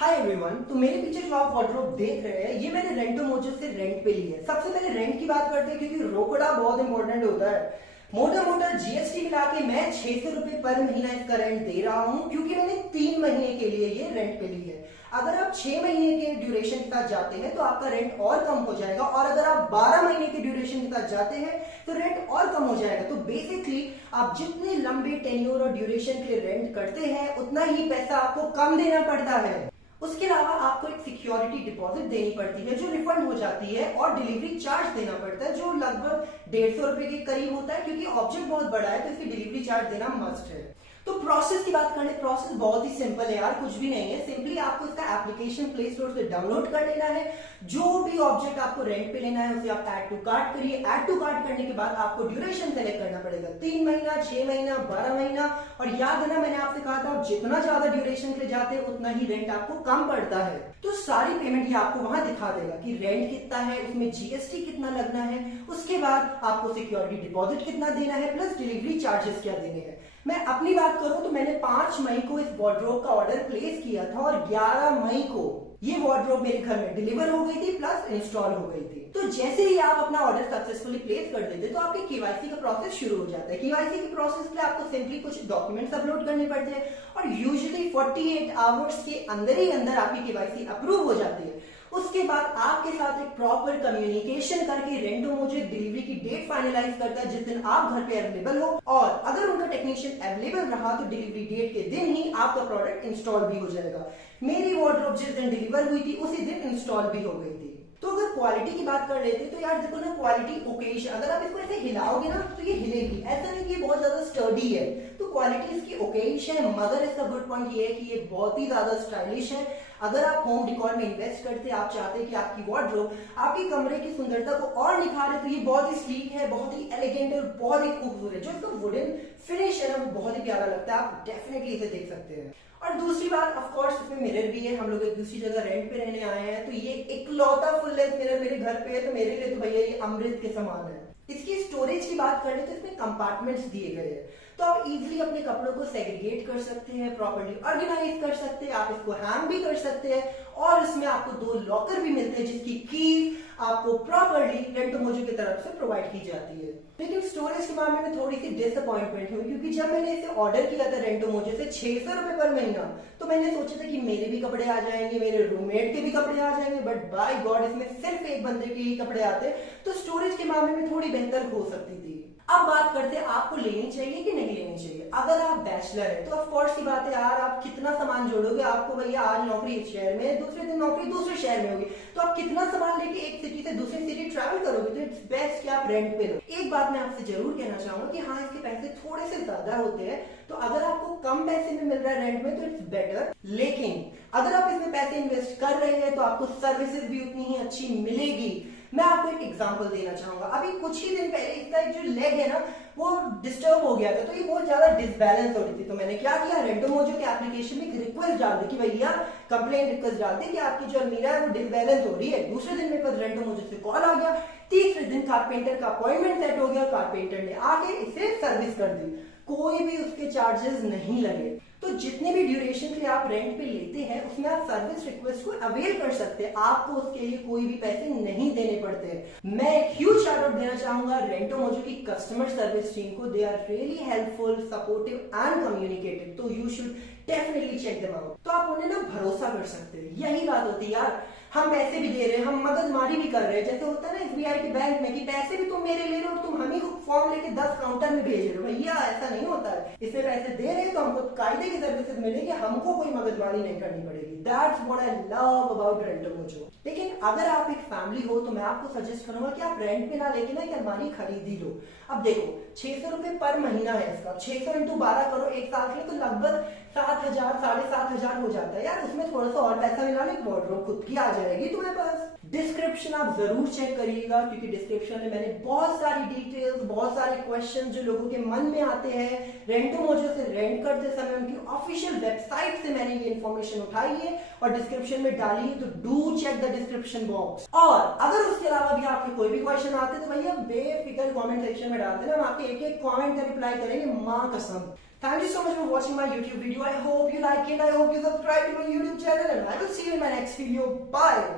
Hi everyone, तो मेरे पीछे जो आप वार्डरोब देख रहे हैं ये मैंने रेंटो मोजो से रेंट पे ली है। सबसे पहले रेंट की बात करते हैं क्योंकि रोकड़ा बहुत इंपॉर्टेंट होता है। मोटा मोटा जीएसटी मिला के मैं 600 रुपए पर महीना इसका रेंट दे रहा हूँ क्योंकि मैंने 3 महीने के लिए ये रेंट पे ली है। अगर आप 6 महीने के ड्यूरेशन के साथ जाते हैं तो आपका रेंट और कम हो जाएगा, और अगर आप 12 महीने के ड्यूरेशन के साथ जाते हैं तो रेंट और कम हो जाएगा। तो बेसिकली आप जितने लंबे टेन्योर और ड्यूरेशन के लिए रेंट करते हैं उतना ही पैसा आपको कम देना पड़ता है। उसके अलावा आपको एक सिक्योरिटी डिपॉजिट देनी पड़ती है जो रिफंड हो जाती है, और डिलीवरी चार्ज देना पड़ता है जो लगभग 150 रुपए के करीब होता है। क्योंकि ऑब्जेक्ट बहुत बड़ा है तो इसकी डिलीवरी चार्ज देना मस्ट है। तो प्रोसेस की बात करें, प्रोसेस बहुत ही सिंपल है यार, कुछ भी नहीं है। सिंपली आपको इसका एप्लीकेशन प्ले स्टोर से डाउनलोड कर लेना है। जो भी ऑब्जेक्ट आपको रेंट पे लेना है उसे आप ऐड टू कार्ट करिए। ऐड टू कार्ट करने के बाद आपको ड्यूरेशन सेलेक्ट करना पड़ेगा, 3 महीना, 6 महीना, 12 महीना। और याद है ना, मैंने आपसे कहा था जितना ज्यादा ड्यूरेशन के लिए जाते हैं उतना ही रेंट आपको कम पड़ता है। तो सारी पेमेंट ये आपको वहां दिखा देगा कि रेंट कितना है, उसमें जीएसटी कितना लगना है, उसके बाद आपको सिक्योरिटी डिपॉजिट कितना देना है, प्लस डिलीवरी चार्जेस क्या देने हैं। मैं अपनी बात करूं तो मैंने 5 मई को इस वार्डरोब का ऑर्डर प्लेस किया था और 11 मई को ये वार्डरोब मेरे घर में डिलीवर हो गई थी प्लस इंस्टॉल हो गई थी। तो जैसे ही आप अपना ऑर्डर सक्सेसफुली प्लेस कर देते तो आपके केवाईसी का प्रोसेस शुरू हो जाता है। केवाईसी के प्रोसेस के लिए आपको सिंपली कुछ डॉक्यूमेंट्स अपलोड करने पड़ते हैं और यूजुअली 48 आवर्स के अंदर ही अंदर आपकी केवाईसी अप्रूव हो जाती है। उसके बाद आपके साथ एक प्रॉपर कम्युनिकेशन करके रेंटो मोजो डिलीवरी की डेट फाइनलाइज करता है जिस दिन आप घर पे अवेलेबल हो, और अगर उनका टेक्नीशियन अवेलेबल रहा तो डिलीवरी डेट के दिन ही आपका प्रोडक्ट इंस्टॉल भी हो जाएगा। मेरी वार्डरोब जिस दिन डिलीवर हुई थी उसी दिन इंस्टॉल भी हो गई थी। तो अगर क्वालिटी की बात कर लेते तो यार देखो ना, क्वालिटी ओकेश, अगर आप इसको ऐसे हिलाओगे ना तो ये हिलेगी, ऐसा नहीं कि ये बहुत ज्यादा स्टर्डी है। तो क्वालिटी इसकी ओकेश है, मगर इसका गुड पॉइंट ये है कि ये बहुत ही ज्यादा स्टाइलिश है। अगर आप होम डिकॉर में इन्वेस्ट करते हैं, आप चाहते हैं कि आपकी वार्डरोब आपकी कमरे की सुंदरता को और निखारे, तो ये बहुत ही स्लीक है, बहुत ही एलिगेंट और बहुत ही खूबसूरत है। जो इसका वुडन फिनिश है ना वो बहुत ही प्यारा लगता है, आप डेफिनेटली इसे देख सकते हैं। और दूसरी बात, ऑफ कोर्स इसमें मिरर भी है। हम लोग एक दूसरी जगह रेंट पे रहने आए हैं तो ये इकलौता फुल लेंथ मिरर मेरे घर पे है, तो मेरे लिए तो भैया ये अमृत के समान है। इसकी स्टोरेज की बात करें तो इसमें कंपार्टमेंट्स दिए गए हैं, तो आप इजीली अपने कपड़ों को सेग्रीगेट कर सकते हैं, प्रॉपर्ली ऑर्गेनाइज कर सकते हैं, आप इसको हैंग भी कर सकते हैं। और इसमें आपको 2 लॉकर भी मिलते हैं जिसकी कीज आपको प्रॉपर्ली रेंटो मोजो की तरफ से प्रोवाइड की जाती है। लेकिन स्टोरेज के मामले में थोड़ी सी डिसअपॉइंटमेंट हुई क्योंकि जब मैंने इसे ऑर्डर किया था रेंटो मोजो से 600 रुपए पर महीना, तो मैंने सोचा था कि मेरे भी कपड़े आ जाएंगे, मेरे रूममेट के भी कपड़े आ जाएंगे, बट बाय गॉड इसमें सिर्फ एक बंदे के ही कपड़े आते, तो स्टोरेज के मामले में थोड़ी बेहतर हो सकती थी। अब बात करते हैं आपको लेनी चाहिए कि नहीं लेनी चाहिए। अगर आप बैचलर है तो ऑफ कोर्स की बात है यार, आप कितना सामान जोड़ोगे। आपको भैया आज नौकरी एक शहर में, दूसरे दिन नौकरी दूसरे शहर में होगी, तो आप कितना सामान लेके एक सिटी से दूसरी सिटी ट्रैवल करोगे। तो इट्स बेस्ट कि आप रेंट पे लो। एक बात मैं आपसे जरूर कहना चाहूंगा कि हाँ, इसके पैसे थोड़े से ज्यादा होते हैं, तो अगर आपको कम पैसे में मिल रहा है रेंट में तो इट्स बेटर। लेकिन अगर आप इसमें पैसे इन्वेस्ट कर रहे हैं तो आपको सर्विसेज भी उतनी ही अच्छी मिलेगी। मैं आपको एक एग्जांपल देना चाहूंगा। अभी कुछ ही दिन पहले इसका जो लेग है ना वो डिस्टर्ब हो गया था, तो ये बहुत ज्यादा डिसबैलेंस हो रही थी। तो मैंने क्या किया, रेंटो मोजो के एप्लीकेशन में एक रिक्वेस्ट डाल दी कि भैया कंप्लेंट रिक्वेस्ट डाल दी कि आपकी जो अलमीरा है वो डिसबैलेंस हो रही है। दूसरे दिन मेरे पास रेंटो मोजो से कॉल आ गया। तीसरे दिन कारपेंटर का अपॉइंटमेंट सेट हो गया, कारपेंटर ने आके इसे सर्विस कर दी, कोई भी उसके चार्जेस नहीं लगे। तो जितने भी ड्यूरेशन के लिए आप रेंट पे लेते हैं उसमें आप सर्विस रिक्वेस्ट को अवेल कर सकते हैं, आपको उसके लिए कोई भी पैसे नहीं देने पड़ते। मैं एक ह्यूज शाउट आउट देना चाहूंगा रेंटो मोजो की कस्टमर सर्विस टीम को। They are really helpful, supportive and communicative, तो you should definitely check them out. तो आप उन्हें ना भरोसा कर सकते हैं। यही बात होती है यार, हम पैसे भी दे रहे हैं, हम मगजमारी भी कर रहे हैं। जैसे होता है ना एसबीआई के बैंक में कि पैसे भी तुम मेरे ले रहे हो और तुम हम ही फॉर्म लेके 10 काउंटर में भेज रहे हो। भैया ऐसा नहीं होता है, इसमें पैसे दे रहे हैं तो हमको कायदे की सर्विसेज मिलेगी, हमको कोई मगजमारी नहीं करनी पड़ेगी। That's what I love about Rentomojo. लेकिन अगर आप एक फैमिली हो तो मैं आपको सजेस्ट करूंगा कि आप रेंट पे ना लेके ना एक अलमारी खरीद ही लो। अब देखो 600 रुपए पर महीना है इसका, 600 इंटू 12 करो एक साल के, तो लगभग 7,000 7,500 हो जाता है यार। उसमें थोड़ा सा और पैसा मिला लो, एक वार्डरोब खुद की आ जाएगी तुम्हारे पास। डिस्क्रिप्शन आप जरूर चेक करिएगा क्योंकि डिस्क्रिप्शन में मैंने बहुत सारी डिटेल्स, बहुत सारे क्वेश्चन जो लोगों के मन में आते हैं रेंटो मोजो से रेंट करते समय उनकी ऑफिशियल वेबसाइट से मैंने ये इन्फॉर्मेशन उठाई है और डिस्क्रिप्शन में डाली है। तो do check the description box. और अगर उसके अलावा भी आपके कोई भी क्वेश्चन आते हैं तो भैया बेफिक्र कमेंट सेक्शन में डालते हैं, हम आपके एक एक कमेंट का रिप्लाई करेंगे, मां कसम। Thank you so much for watching my YouTube video. I hope you like it. I hope you subscribe to my YouTube channel and I will see see you in my next video. Bye.